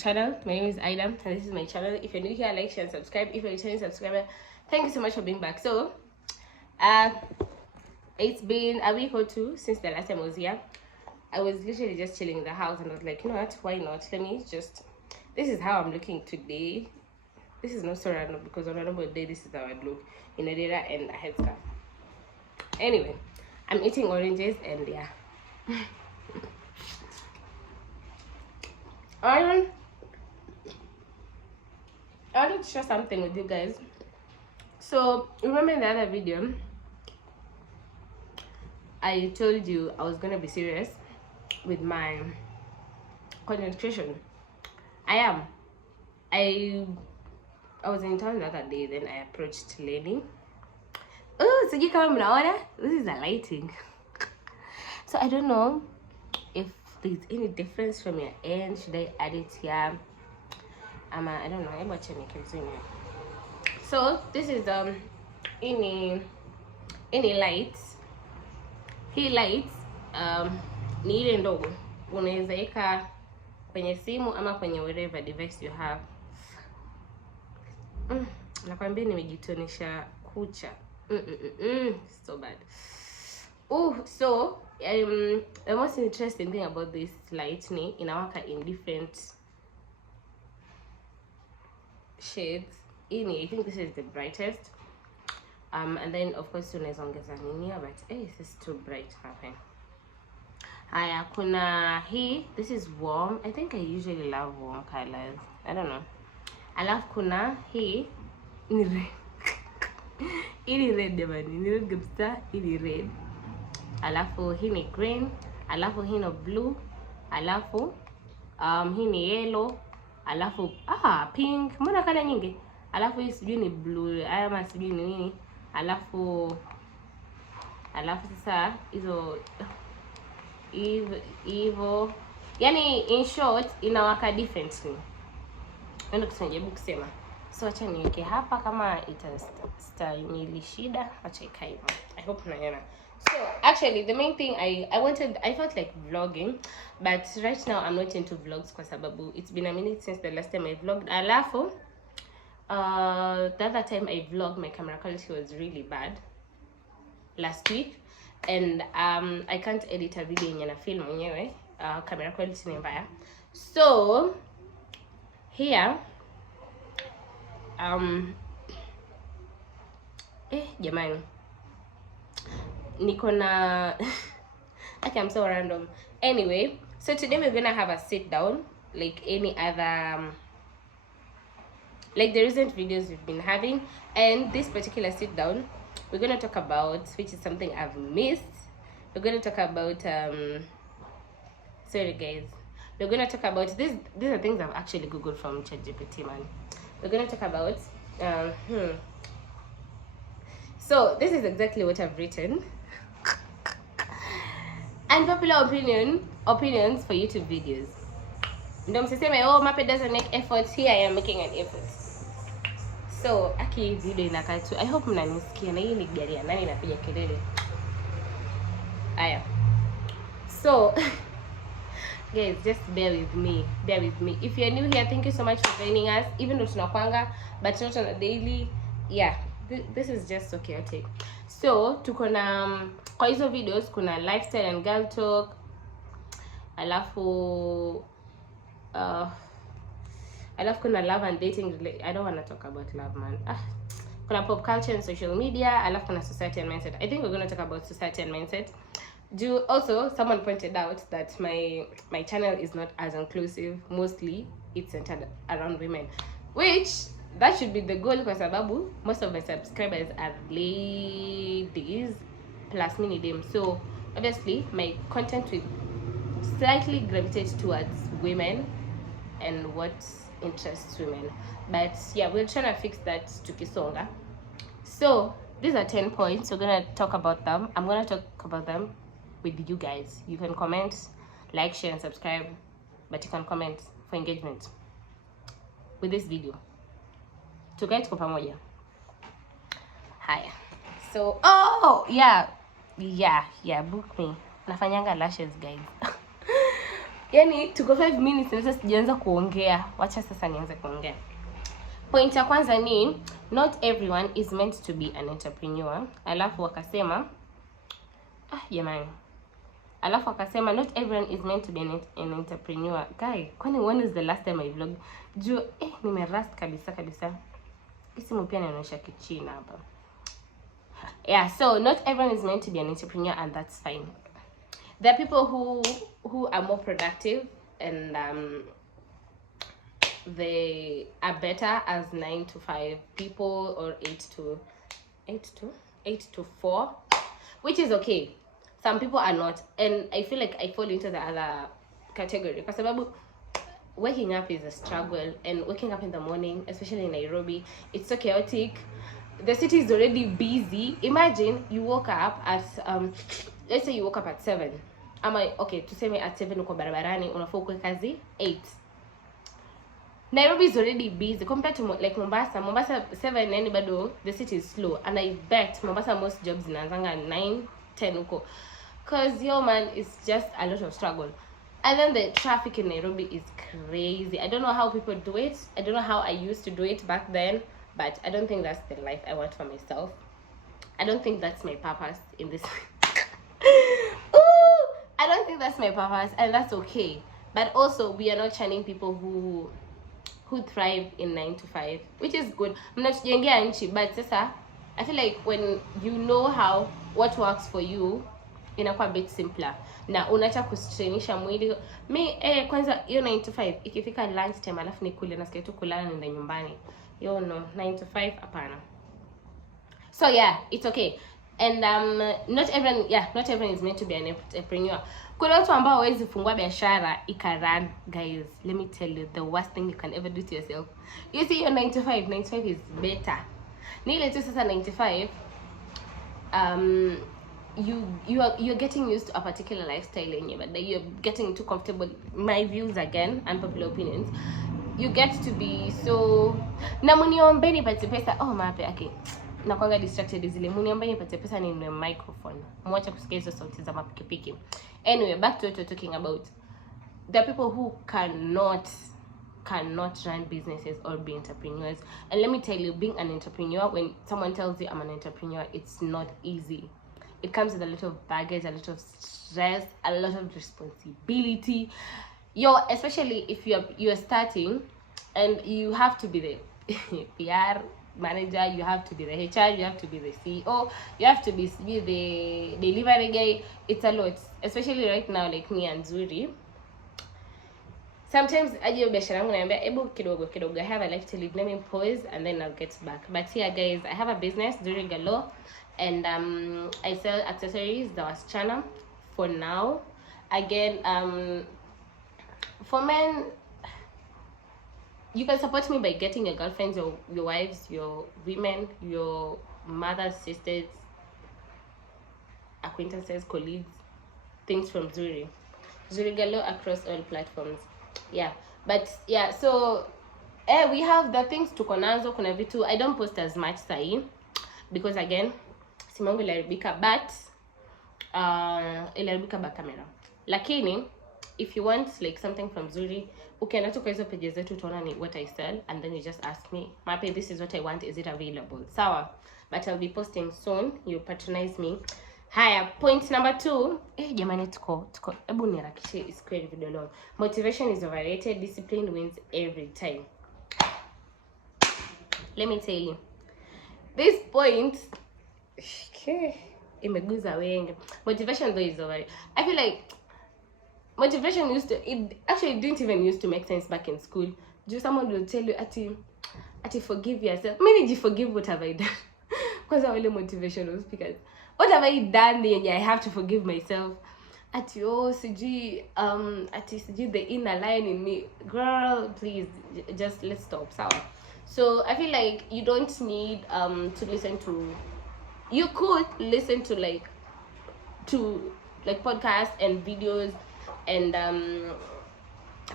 channel. My name is Aida and this is my channel. If you're new here, like, share, and subscribe. If you're a returning subscriber, thank you so much for being back. So it's been a week or two since the last time I was here. I was literally just chilling in the house and I was like, you know what, why not, let me just, this is how I'm looking today. This is not so random because on a normal day this is how I look in a data and a headscarf. Anyway, I'm eating oranges and yeah. I wanted to share something with you guys. So remember in the other video I told you I was gonna be serious with my content creation. I was in town the other day, then I approached Lenny. Oh, so you come now? This is a lighting. So I don't know if there's any difference from your end. Should I add it here? I don't know. I'm watching it. So this is any lights. Hii lights ni ile ndogo. Unaweza weka kwenye simu ama kwenye whatever device you have. Nakwambia nimejitonesha kucha. So bad. So the most interesting thing about this light ni inawaka in different shades. I think this is the brightest. And then of course unaweza ongeza nini, but this is too bright hapa. Haya, kuna hii, this is warm. I think I usually love warm colors. I don't know. Alafu kuna hii ni red. Ini red jamani, ni red kabisa, ini red. Alafu hii ni green, alafu hii ni blue, alafu hii ni yellow, alafu pink. Mbona kala nyingi? Alafu hii sijui ni blue, ama sijui ni nini. Alafu sasa hizo yani in short inawaka differently. Ndio tunajaribu kusema. So acha niweke hapa kama itastahimili shida, acha ikae hivyo. I hope unaiona. So actually the main thing I felt like vlogging, but right now I'm not into vlogs kwa sababu it's been a minute since the last time I vlogged. Alafu the other time I vlogged, my camera quality was really bad last week, and I can't edit a video yenye na film mwenyewe, camera quality ni mbaya. So here jamani niko na okay, I'm so random. Anyway, so today we're gonna have a sit down like any other like the recent videos we've been having, and this particular sit down we're going to talk about, which is something I've missed. We're going to talk about sorry guys, we're going to talk about these are things I've actually googled from ChatGPT, man. We're going to talk about so this is exactly what I've written. Unpopular opinions for YouTube videos. Ndio msiseme Mape doesn't make efforts. Here I am making an effort. So aki video inakaa tu. I hope mnanisikia, na hii ni gari ya nani inapiga kelele. Aya. So guys, just bear with me. If you're new here, thank you so much for joining us. Even though tunakwanga but not on a daily. Yeah, this is just okay, I'll take. So tuko na kwa hizo videos kuna lifestyle and girl talk. Alafu kuna love and dating. I don't want to talk about love, man. Kuna pop culture and social media. Alafu kuna society and mindset. I think we're going to talk about society and mindset. Also, someone pointed out that my channel is not as inclusive. Mostly it's centered around women, which that should be the goal kwa sababu most of my subscribers are ladies plus mini them. So obviously my content will slightly gravitate towards women and what interests women, but yeah, we're trying to fix that tukisonga. So these are 10 points. We're gonna talk about them. I'm gonna talk about them with you guys. You can comment, like, share, and subscribe, but you can comment for engagement with this video. Tukae tuko pamoja. Haya. So yeah, book me. Nafanyanga lashes, guys. Yani tuko 5 minutes na sasa sijaanza kuongea. Wacha sasa nianze kuongea. Point ya kwanza ni not everyone is meant to be an entrepreneur. Alafu wakasema jamani. Alafu akasema not everyone is meant to be an entrepreneur. Guy, kwani when is the last time I vlog? Juu nimerust kabisa. Isimu pia naonyesha kichina hapa. Yeah, so not everyone is meant to be an entrepreneur, and that's fine. There are people who are more productive and they are better as 9 to 5 people, or 8 to 4, which is okay. Some people are not, and I feel like I fall into the other category. Kwa sababu waking up is a struggle, and waking up in the morning, especially in Nairobi, it's so chaotic. The city is already busy. Imagine you woke up at let's say you woke up at 7. Okay, tuseme at 7 uko barabarani, unafaa ukwe kazi 8. Nairobi is already busy compared to like Mombasa. Mombasa 7 yani bado the city is slow, and I bet Mombasa most jobs zinaanzanga 9, 10 uko. Cause man, it's just a lot of struggle. And then the traffic in Nairobi is crazy. I don't know how people do it. I don't know how I used to do it back then, but I don't think that's the life I want for myself. I don't think that's my purpose in this. I don't think that's my purpose, and that's okay. But also, we are not shunning people who thrive in 9 to 5, which is good. I'm not mnatujengea nchi, but sasa I feel like when you know what works for you, inakuwa a bit simpler. Na unaacha kustrainisha mwili. Kwanza hiyo 9 to 5 ikifika lunch time alafu nikule na sikia tu kulala nenda nyumbani. No, 9 to 5 hapana. So yeah, it's okay. And not everyone is meant to be an entrepreneur. Kuna watu ambao hawezi fungua biashara ikaran. Guys, let me tell you, the worst thing you can ever do to yourself. You see your 9 to 5 is better. Ni ile tu sasa 95 you're getting used to a particular lifestyle yenye, but you're getting too comfortable. My views again, unpopular opinions. You get to be so na muniombe nipate pesa. Mape okay. Na kwanga distracted zile. Muniombe nipate pesa ni microphone. Mwacha kusikia hizo sauti za mapikipiki. Anyway, back to what we're talking about. There are people who cannot run businesses or be entrepreneurs. And let me tell you, being an entrepreneur, when someone tells you I'm an entrepreneur, it's not easy. It comes with a lot of baggage, a lot of stress, a lot of responsibility. Especially if you're starting, and you have to be the PR manager, you have to be the HR, you have to be the CEO, you have to be the delivery guy. It's a lot, especially right now, like me and Zuri. Sometimes aje biashara yangu naambia kidogo, I have a life to live, let me pause and then I'll get back. But here guys, I have a business, Zuri Galo, and I sell accessories, the wasichana for now. Again, for men, you can support me by getting your girlfriends, your wives, your women, your mothers, sisters, acquaintances, colleagues, things from Zuri Galo across all platforms. Yeah, but yeah, so we have the things tuko nazo. Kuna vitu I don't post as much sahi because again simangu ilaribika, but ilaribika ba camera. Lakini if you want like something from Zuri, ukienda tu kwa hizo pages zetu utaona ni what I sell, and then you just ask me, Mape, this is what I want, is it available? Sawa, but I'll be posting soon. You patronize me. Haya, point number 2. Jamani tuko hebu niharakishe isquare video long. Motivation is overrated, discipline wins every time. Let me tell you, this point imeguza wengi. Motivation though is overrated. I feel like motivation didn't even used to make sense back in school. Just someone will tell you ati forgive yourself. Mimi forgive, what have I done? Because I really motivational speakers. What have I done yenye I have to forgive myself? Ati sijui the inner lion in me. Girl, please just let's stop. Sawa. So I feel like you don't need to listen to, you could listen to like podcasts and videos and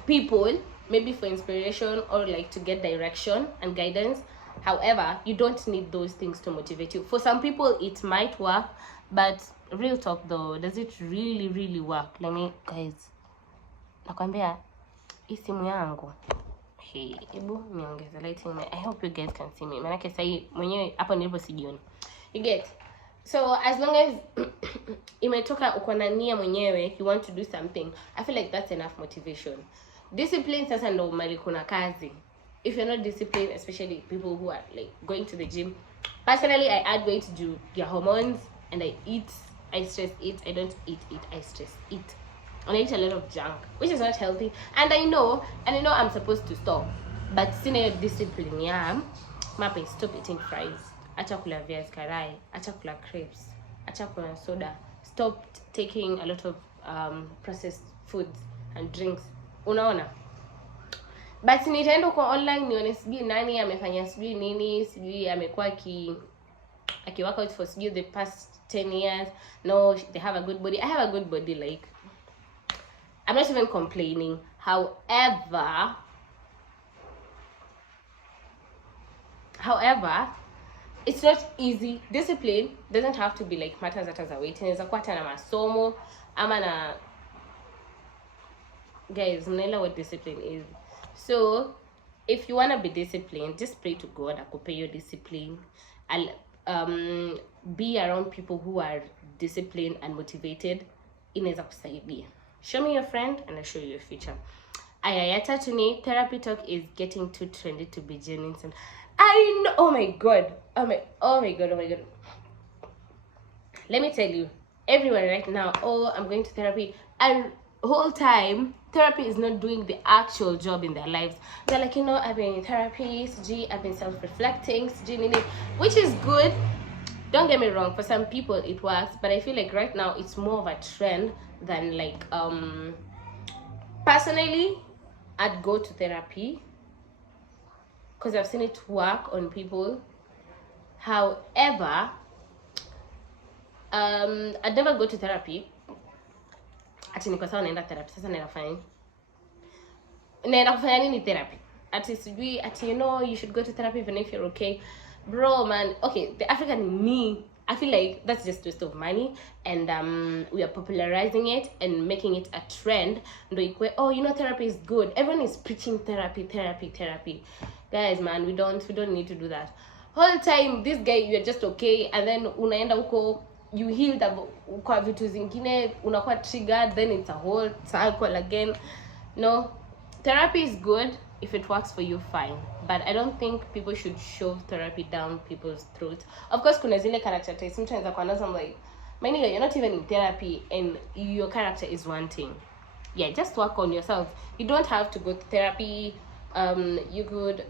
people, maybe for inspiration or like to get direction and guidance. However, you don't need those things to motivate you. For some people it might work, but real talk though, does it really work? Let me, guys, nakwambia hii simu yangu. Hey, hebu niongeze lighting. I hope you guys can see me. Maana sasa hii mwenyewe hapo nilipo sijioni. You get? So as long as imetoka uko na nia mwenyewe, you want to do something, I feel like that's enough motivation. Discipline sasa ndo mali kuna kazi. If you're not disciplined, especially people who are like going to the gym. Personally, I add weight to their hormones, and I stress eat. I don't eat, I stress eat. And I eat a lot of junk, which is not healthy. And I know I'm supposed to stop. But sina discipline, yeah. Mapping, stop eating fries. Acha kula viazi karai. Acha kula crepes. Acha kula soda. Stop taking a lot of processed foods and drinks. Unaona? But nitaenda kwa online nione sijui nani amefanya sijui nini, sijui amekuwa aki work out for sijui the past 10 years. No, they have a good body. I have a good body, like I'm not even complaining. However, it's not easy. Discipline doesn't have to be like matters that are waiting. Inaweza kuwa hata na masomo ama na guys, mnaelewa what discipline is. So if you want to be disciplined, just pray to God akupe your discipline. I'll be around people who are disciplined and motivated. Inaweza kusaidia. Show me your friend and I'll show you your future. Ayayata tuni, therapy talk is getting too trendy to be genuine. I know. Oh my god. Oh my god. Let me tell you, everyone right now, oh, I'm going to therapy, and whole time therapy is not doing the actual job in their lives. They're like, I've been in therapy, I've been self-reflecting, which is good. Don't get me wrong, for some people it works, but I feel like right now it's more of a trend than like personally I'd go to therapy because I've seen it work on people. However, I'd never go to therapy ati niko sawa naenda therapy. Sasa naenda kufanya nini therapy? Ati sijui ati you should go to therapy even if you're okay. Bro, man, okay, the African in me, I feel like that's just waste of money, and we are popularizing it and making it a trend. Therapy is good. Everyone is preaching therapy. Guys, man, we don't need to do that. Whole time this guy, you're just okay, and then unaenda huko, you heal kwa vitu zingine, unakuwa triggered, then it's a whole cycle again. No, therapy is good. If it works for you, fine. But I don't think people should shove therapy down people's throats. Of course, kuna zile character traits. Sometimes I'm like, my nigga, you're not even in therapy and your character is one thing. Yeah, just work on yourself. You don't have to go to therapy. You could,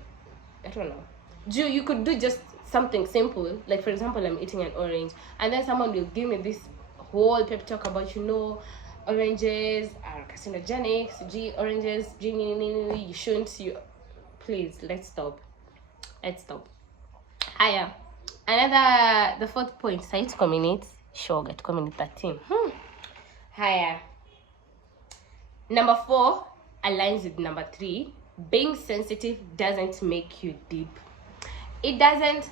I don't know. You could do just something simple. Like, for example, I'm eating an orange, and then someone will give me this whole pep talk about, oranges are carcinogenic, oranges, you shouldn't, please, let's stop. Higher. The fourth point, say 2 minutes, sure, get 2 minutes 13. Higher. Number 4 aligns with number 3. Being sensitive doesn't make you deep. It doesn't,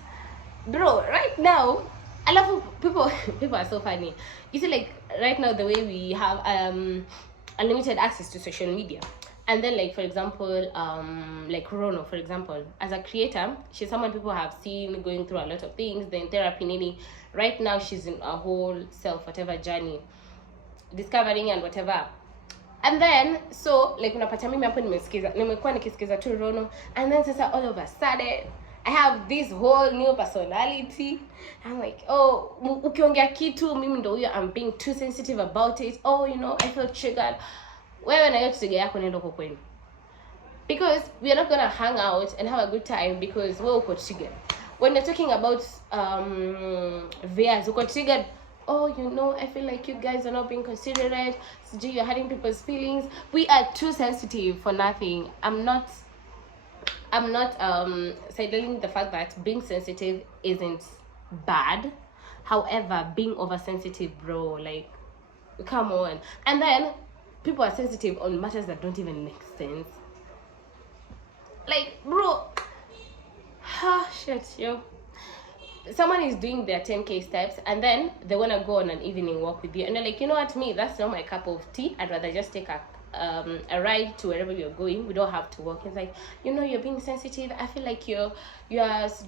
bro. Right now, I love people are so funny. You see, like right now, the way we have unlimited access to social media, and then like for example, like Rono, for example, as a creator, she's someone people have seen going through a lot of things. Then therapy, nini. Right now, she's in a whole whatever journey, discovering and whatever. And then so like unapata mimi hapo nimekuwa nikisikiza tu Rono, and then sasa all of a sudden I have this whole new personality. I'm like, oh, ukiongea kitu mimi ndo huyo, I'm being too sensitive about it. Oh, I feel triggered. Wewe na hiyo trigger yako nenda huko kwenu. Because we are not gonna hang out and have a good time because wewe uko triggered. When you're talking about VS, uko triggered. Oh, I feel like you guys are not being considerate. You're hurting people's feelings. We are too sensitive for nothing. I'm not sidelining the fact that being sensitive isn't bad. However, being oversensitive, bro, like, come on. And then people are sensitive on matters that don't even make sense. Like, bro, shit, yo. Someone is doing their 10K steps and then they want to go on an evening walk with you, and they're like, you know what, me, that's not my cup of tea. I'd rather just take a a ride to wherever you're going. We don't have to walk. It's like, you're being sensitive. I feel like you're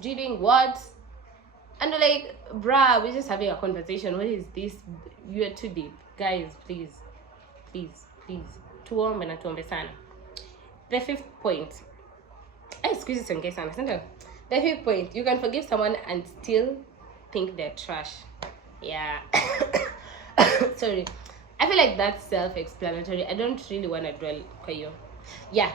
doing what? And they're like, bruh, we're just having a conversation. What is this? You're too deep. Guys, please. Tuombe na tuombe sana. The fifth point. Excuse me, sana. The fifth point. You can forgive someone and still think they're trash. Yeah. Sorry. I feel like that's self-explanatory. I don't really want to dwell kwa hiyo. Yeah.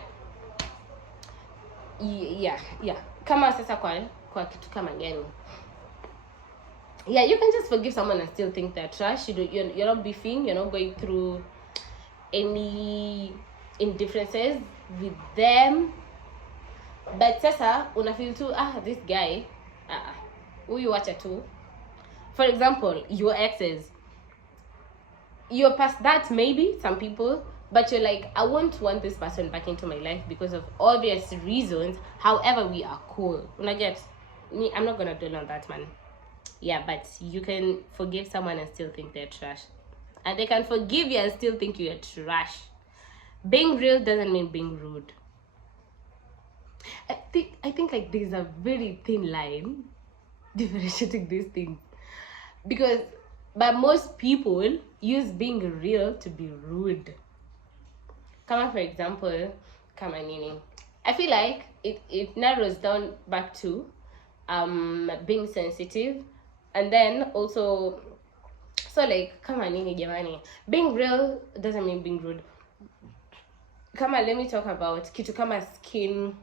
Kama sasa kwa kitu kama gani? Yeah, you can just forgive someone and still think they're trash. You're not beefing. You're not going through any indifferences with them. But sasa una feel too, this guy, huyu wacha tu. For example, your exes. You're past that, maybe, some people, but you're like, I won't want this person back into my life because of obvious reasons. However, we are cool. I'm not gonna dwell on that, man. Yeah, but you can forgive someone and still think they're trash. And they can forgive you and still think you're trash. Being real doesn't mean being rude. I think like there's a very thin line differentiating these things. But most people use being real to be rude. For example, I feel like it narrows down back to being sensitive, and then also, so like being real doesn't mean being rude. Let me talk about kitu kama skin.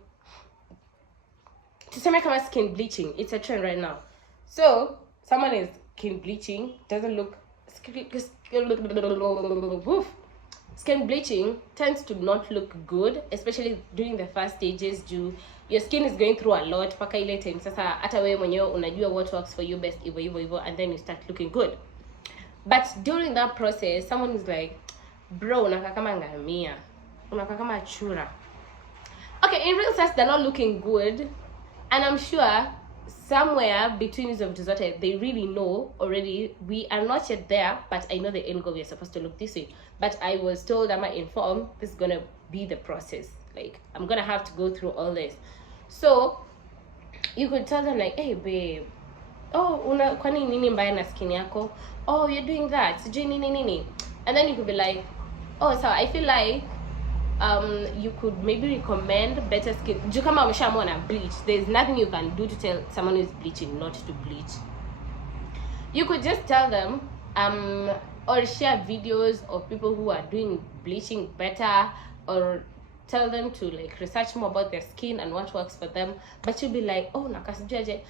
Tuseme kama skin bleaching, it's a trend right now. So someone is skin bleaching, doesn't look skin bleaching tends to not look good, especially during the first stages. Your skin is going through a lot paka ile time sasa hata wewe mwenyewe unajua what works for you best, hivyo, and then you start looking good. But during that process, someone is like, bro, unakaa kama ngamia, unakaa kama chura. Okay, in real sense they're not looking good, and I'm sure somewhere between these of zote, they really know already. We are not yet there, but I know the end goal. We are supposed to look this way. But I was told, I'm informed, this is gonna be the process. Like, I'm gonna have to go through all this. So you could tell them like, hey babe, kwani nini mbaya na skin yako? Oh, you're doing that. Sijui nini. And then you could be like, so I feel like you could maybe recommend better skin. Juu kama umeshaamua na bleach, there's nothing you can do to tell someone who's bleaching not to bleach. You could just tell them or share videos of people who are doing bleaching better, or tell them to like research more about their skin and what works for them. But you'll be like, nakasijuaje.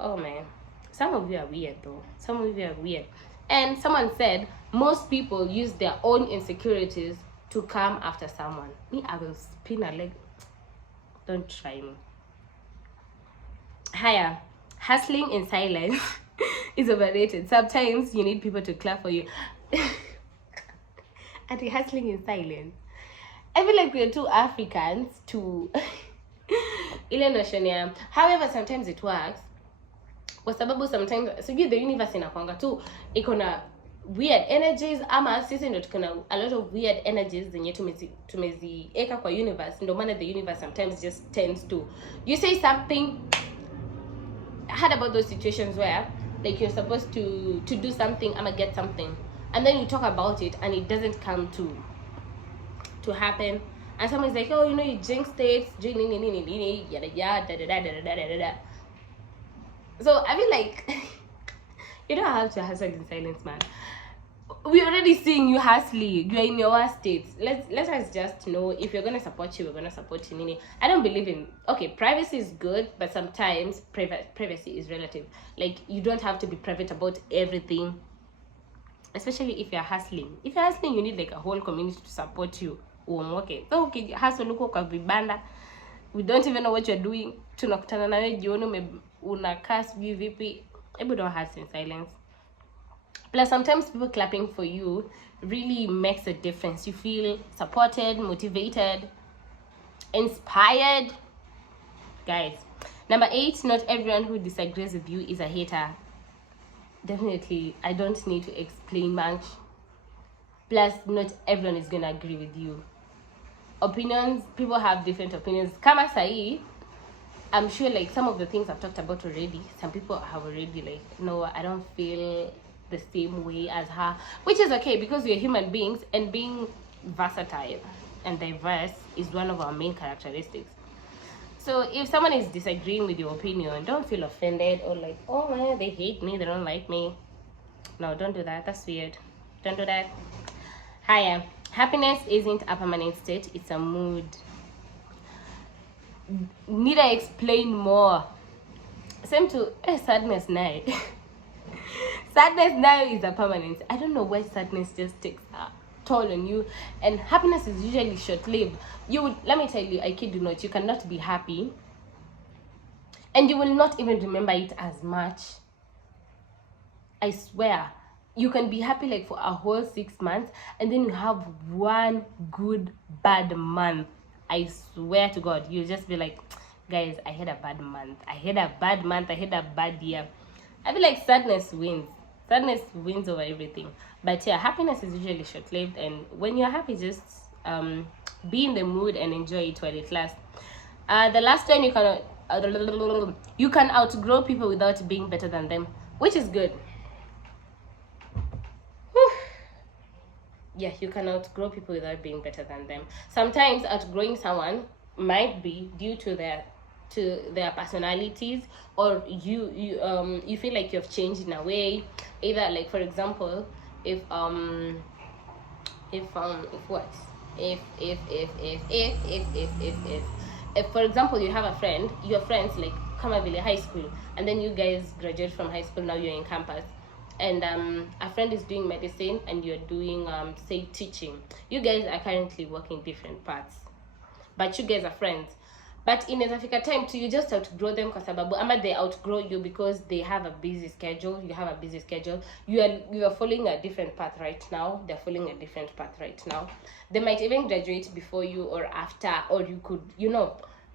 Oh man, some of you are weird though. Some of you are weird. And someone said most people use their own insecurities to come after someone. Me, I will spin a leg. Don't try me. Higher. Hustling in silence is overrated. Sometimes you need people to clap for you. And hustling in silence. I feel like we're too Africans to ile notion ya. However, sometimes it works. Kwa sababu sometimes, the universe inakwanga tu iko na weird energies, ama sisi ndo tukona a lot of weird energies zenye tumezieka kwa universe. Ndo maana the universe sometimes just tends to, you say something. I heard about those situations where like you're supposed to do something, ama get something, and then you talk about it and it doesn't come to happen, and someone's like, you jinxed it, yada yada. So I feel like you don't have to hustle in silence, man. We're already seeing you hustling. You're in your worst states. Let us just know, if you're gonna support you, we're gonna support you. I don't believe in, privacy is good, but sometimes privacy is relative. Like, you don't have to be private about everything, especially if you're hustling. If you're hustling, you need like a whole community to support you. So hustle uko kwa vibanda, we don't even know what you're doing, tunakutana na wewe jioni unakaa sijui vipi. Maybe don't hustle in silence. Plus, sometimes people clapping for you really makes a difference. You feel supported, motivated, inspired. Guys, number 8, not everyone who disagrees with you is a hater. Definitely, I don't need to explain much. Plus, not everyone is gonna agree with you. opinions, people have different opinions. Kama sahi, I'm sure like some of the things I've talked about already, some people have already like, no, I don't feel the same way as her, which is okay because we're human beings, and being versatile and diverse is one of our main characteristics. So if someone is disagreeing with your opinion, don't feel offended or like, oh man, they hate me, they don't like me. No, don't do that. That's weird. Don't do that. Hiya. Happiness isn't a permanent state, it's a mood. Need I explain more? Same to sadness now. Sadness now is a permanent. I don't know why sadness just takes a toll on you, and happiness is usually short-lived. You would, let me tell you, I kid you not, you cannot be happy and you will not even remember it as much. I swear. You can be happy like for a whole 6 months, and then you have one good bad month. I swear to God, you'll just be like, guys, I had a bad month. I had a bad month. I had a bad year. I feel like sadness wins. Sadness wins over everything. But yeah, happiness is usually short-lived, and when you're happy, just be in the mood and enjoy it while it lasts. The last one, you can outgrow people without being better than them, which is good. Yeah, you can outgrow people without being better than them. Sometimes outgrowing someone might be due to their personalities, or you feel like you've changed in a way. Either like, for example, if for example you have a friend, your friends like kama vile high school, and then you guys graduate from high school, now you're in campus, and a friend is doing medicine and you're doing say teaching. You guys are currently working different paths, but you guys are friends. But inaweza time to you just outgrow them kwa sababu ama they outgrow you because they have a busy schedule, you have a busy schedule, you are following a different path right now, they're following a different path right now. They might even graduate before you or after, or you could,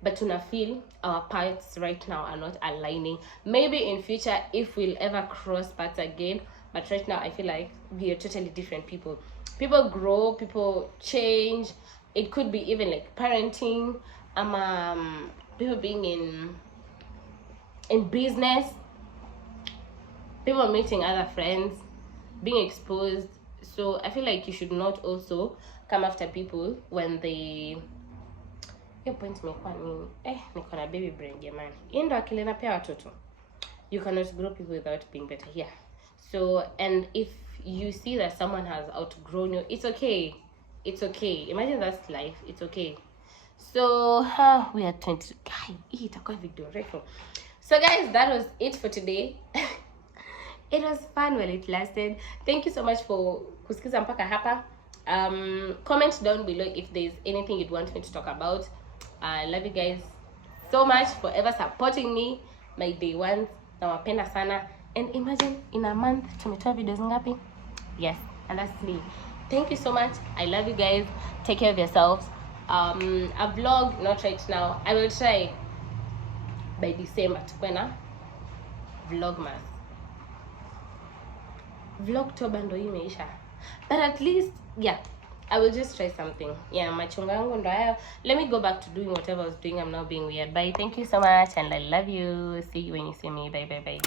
but tuna feel our paths right now are not aligning. Maybe in future if we'll ever cross paths again, but right now I feel like we are totally different people. People grow, people change. It could be even like parenting, people being in business, people meeting other friends, being exposed. So I feel like you should not also come after people when they point niko na baby brain jamani. Ndo akili napea watoto. You cannot grow people without being better. Yeah. So, and if you see that someone has outgrown you, it's okay. It's okay. Imagine that's life. It's okay. So we are 20. So guys, that was it for today. It was fun while it lasted. Thank you so much for kusikiza mpaka hapa. Comment down below if there's anything you'd want me to talk about. I love you guys so much for ever supporting me, my day ones. Nawapenda sana. And imagine in a month tumetoa videos ngapi? Yes, and that's me. Thank you so much. I love you guys. Take care of yourselves. A vlog not right now. I will try by December tukwena vlogmas. Vlogtober ndo imeisha. But at least, yeah, I will just try something. Yeah, machunga yangu ndo hayo. Let me go back to doing whatever I was doing. I'm now being weird. Bye. Thank you so much and I love you. See you when you see me. Bye bye bye.